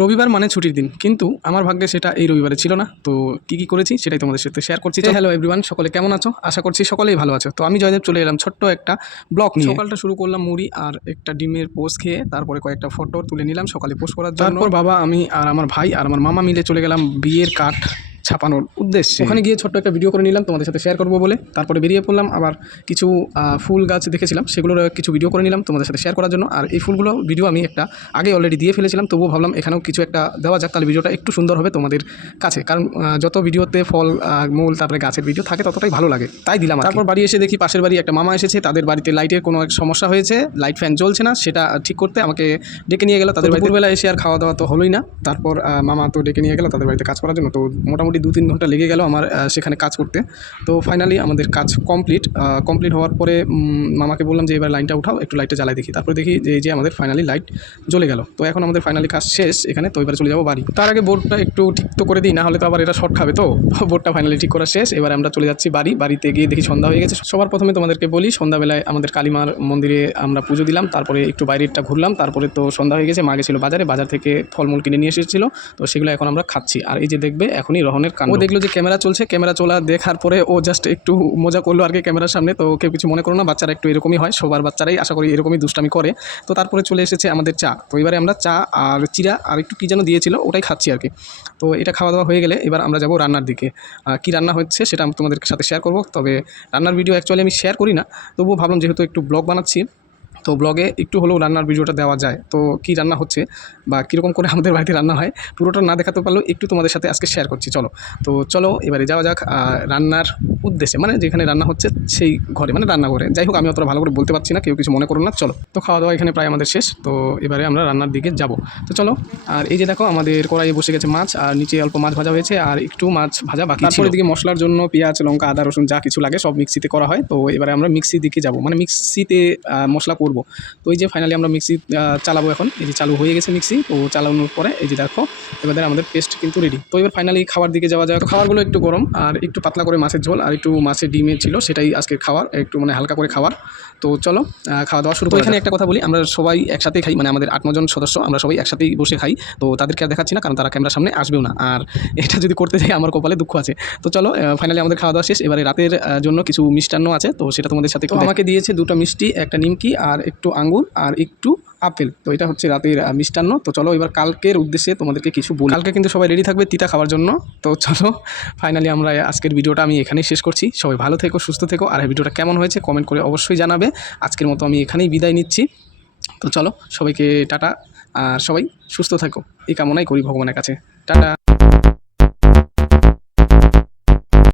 রবিবার মানে ছুটির দিন কিন্তু আমার ভাগ্যে সেটা এই রবিবারে ছিল না। তো কি কি করেছি সেটাই তোমাদের সাথে শেয়ার করছি। হ্যালো এভরিওয়ান সকলে কেমন আছো? আশা করছি সকলেই ভালো আছো। তো আমি জয়দেব চলে এলাম ছোট্ট একটা ব্লগ নিয়ে। সকালটা শুরু করলাম মুড়ি আর একটা ডিমের পোস্ট খেয়ে তারপরে কয়েকটা ফটো তুলে নিলাম সকালে পোস্ট করার জন্য। তারপর বাবা আমি আর আমার ভাই আর আমার মামা মিলে চলে গেলাম বিয়ের কাঠ। ছাপানোর উদ্দেশ্যে। ওখানে গিয়ে ছোট্ট একটা ভিডিও করে নিলাম তোমাদের সাথে শেয়ার করব বলে। তারপরে বেরিয়ে পড়লাম আবার কিছু ফুল গাছ দেখেছিলাম সেগুলোর কিছু ভিডিও করে নিলাম তোমাদের সাথে শেয়ার করার জন্য। আর এই ফুলগুলো ভিডিও আমি একটা আগে অলরেডি দিয়ে ফেলেছিলাম তবুও ভাবলাম এখানেও কিছু একটা দেওয়া যাক তাহলে ভিডিওটা একটু সুন্দর হবে তোমাদের কাছে। কারণ যত ভিডিওতে ফল মূল তারপরে গাছের ভিডিও থাকে ততটাই ভালো লাগে। তাই দিলাম আর তারপর বাড়ি এসে দেখি পাশের বাড়ি একটা মামা এসেছে তাদের বাড়িতে লাইটের কোনো এক সমস্যা হয়েছে লাইট ফ্যান চলছে না সেটা ঠিক করতে আমাকে ডেকে নিয়ে গেল তাদের দুপুরবেলা এসে আর খাওয়া দাওয়া তো হলোই না। তারপর মামা তো ডেকে নিয়ে গেল তাদের বাড়িতে কাজ করার জন্য তো মোটামুটি দু তিন ঘণ্টা লেগে গেল আমার সেখানে কাজ করতে। তো ফাইনালি আমাদের কাজ কমপ্লিট কমপ্লিট হওয়ার পরে মামাকে বললাম যে, এবার লাইনটা উঠাও, একটু লাইটটা জ্বালাই দেখি। তারপরে দেখি যে যে আমাদের ফাইনালি লাইট জ্বলে গেল। তো এখন আমাদের ফাইনালি কাজ শেষ এখানে, তো এবার চলে যাব বাড়ি। তার আগে বোর্ডটা একটু ঠিক তো করে দিই না হলে তো আবার এটা শর্ট খাবে তো। বোর্ডটা ফাইনালি ঠিক করা শেষ, এবার আমরা চলে যাচ্ছি বাড়ি। বাড়িতে গিয়ে দেখি সন্ধ্যা হয়ে গেছে। সবার প্রথমে তোমাদেরকে বলি, সন্ধ্যাবেলায় আমাদের কালীমার মন্দিরে আমরা পুজো দিলাম, তারপরে একটু বাইরেরটা ঘুরলাম, তারপরে তো সন্ধ্যা হয়ে গেছে, মা গেছিল বাজারে, বাজার থেকে ফলমূল কিনে নিয়ে এসেছিল, তো সেগুলো এখন আমরা খাচ্ছি। আর এই যে দেখবে, এখনই কান ও দেখল যে ক্যামেরা চলছে, ক্যামেরা চলা দেখার পরে ও জাস্ট একটু মজা করল আর কি ক্যামেরার সামনে। তো কেউ কিছু মনে করো না, বাচ্চারা একটু এরকমই হয়, সবার বাচ্চারাই আশা করি এরকমই দুষ্টামি করে। তো তারপরে চলে এসেছে আমাদের চা। তো এবারে আমরা চা আর চিরা আর একটু কী যেন দিয়েছিল, ওটাই খাচ্ছি আর কি। তো এটা খাওয়া দাওয়া হয়ে গেলে এবার আমরা যাব রান্নার দিকে। কী রান্না হচ্ছে সেটা আমি তোমাদের সাথে শেয়ার করব। তবে রান্নার ভিডিও অ্যাকচুয়ালি আমি শেয়ার করি না। তবুও ভাবলাম যেহেতু একটু ব্লগ বানাচ্ছি তো ব্লগে একটু হলেও রান্নার ভিডিওটা দেওয়া যায়। তো কি রান্না হচ্ছে বা কীরকম করে আমাদের বাড়িতে রান্না হয়, পুরোটা না দেখাতে পারলেও একটু তোমাদের সাথে আজকে শেয়ার করছি। চলো, তো চলো, এবারে যাওয়া যাক রান্নার উদ্দেশ্যে মানে যেখানে রান্না হচ্ছে সেই ঘরে মানে রান্নাঘরে। যাই হোক, আমি অতটা ভালো করে বলতে পারছি না, কেউ কিছু মনে করো না, চলো। তো খাওয়া দাওয়া এখানে প্রায় আমাদের শেষ, তো এবারে আমরা রান্নার দিকে যাব। তো চলো, আর এই যে দেখো, আমাদের কড়াইয়ে বসে গেছে মাছ, আর নিচে অল্প মাছ ভাজা হয়েছে, আর একটু মাছ ভাজা বাকি তারপরে দিকে মশলার জন্য পেঁয়াজ, লঙ্কা, আদা, রসুন, যা কিছু লাগে সব মিক্সিতে করা হয়। তো এবারে আমরা মিক্সির দিকে যাব মানে মিক্সিতে মশলা করব। তো এই যে ফাইনালি আমরা মিক্সি চালাবো এখন। এই যে চালু হয়ে গেছে মিক্সি, তো চালানোর পরে এই যে দেখো, এবার আমাদের পেস্ট কিন্তু রেডি তো এবার ফাইনালি খাবার দিকে যাওয়া যায় তো খাবারগুলো একটু গরম, আর একটু পাতলা করে মাছের ঝোল, আর একটু মাছের ডিমের ছিল সেটাই আজকে খাওয়ার একটু মানে হালকা করে খাওয়ার। তো চলো খাওয়া দাওয়া শুরু তো এখানে একটা কথা বলি আমরা সবাই একসাথেই খাই মানে আমাদের আট নজন সদস্য আমরা সবাই একসাথেই বসে খাই তো তাদেরকে আর দেখাচ্ছি না কারণ তারা ক্যামেরার সামনে আসবেও না। আর এটা যদি করতে যাই আমার কপালে দুঃখ আছে। তো চলো ফাইনালি আমাদের খাওয়া দাওয়া শেষ এবারে রাতের জন্য কিছু মিষ্টান্ন আছে তো সেটা তোমাদের সাথে আমাকে দিয়েছে দুটো মিষ্টি একটা নিমকি আর একটু আঙ্গুর আর একটু আপেল। তো এটা হচ্ছে রাতের মিষ্টান্ন। তো চলো এবার কালকের উদ্দেশ্যে তোমাদেরকে কিছু বলি। কালকে কিন্তু সবাই রেডি থাকবে তিতা খাওয়ার জন্য। তো চলো ফাইনালি আমরা আজকের ভিডিওটা আমি এখানেই শেষ করছি। সবাই ভালো থেকো, সুস্থ থেকো। আর ভিডিওটা কেমন হয়েছে কমেন্ট করে অবশ্যই জানাবে। আজকের মতো আমি এখানেই বিদায় নিচ্ছি। তো চলো, সবাইকে টাটা। আর সবাই সুস্থ থাকো। এই কামনাই করি ভগবানের কাছে। টাটা।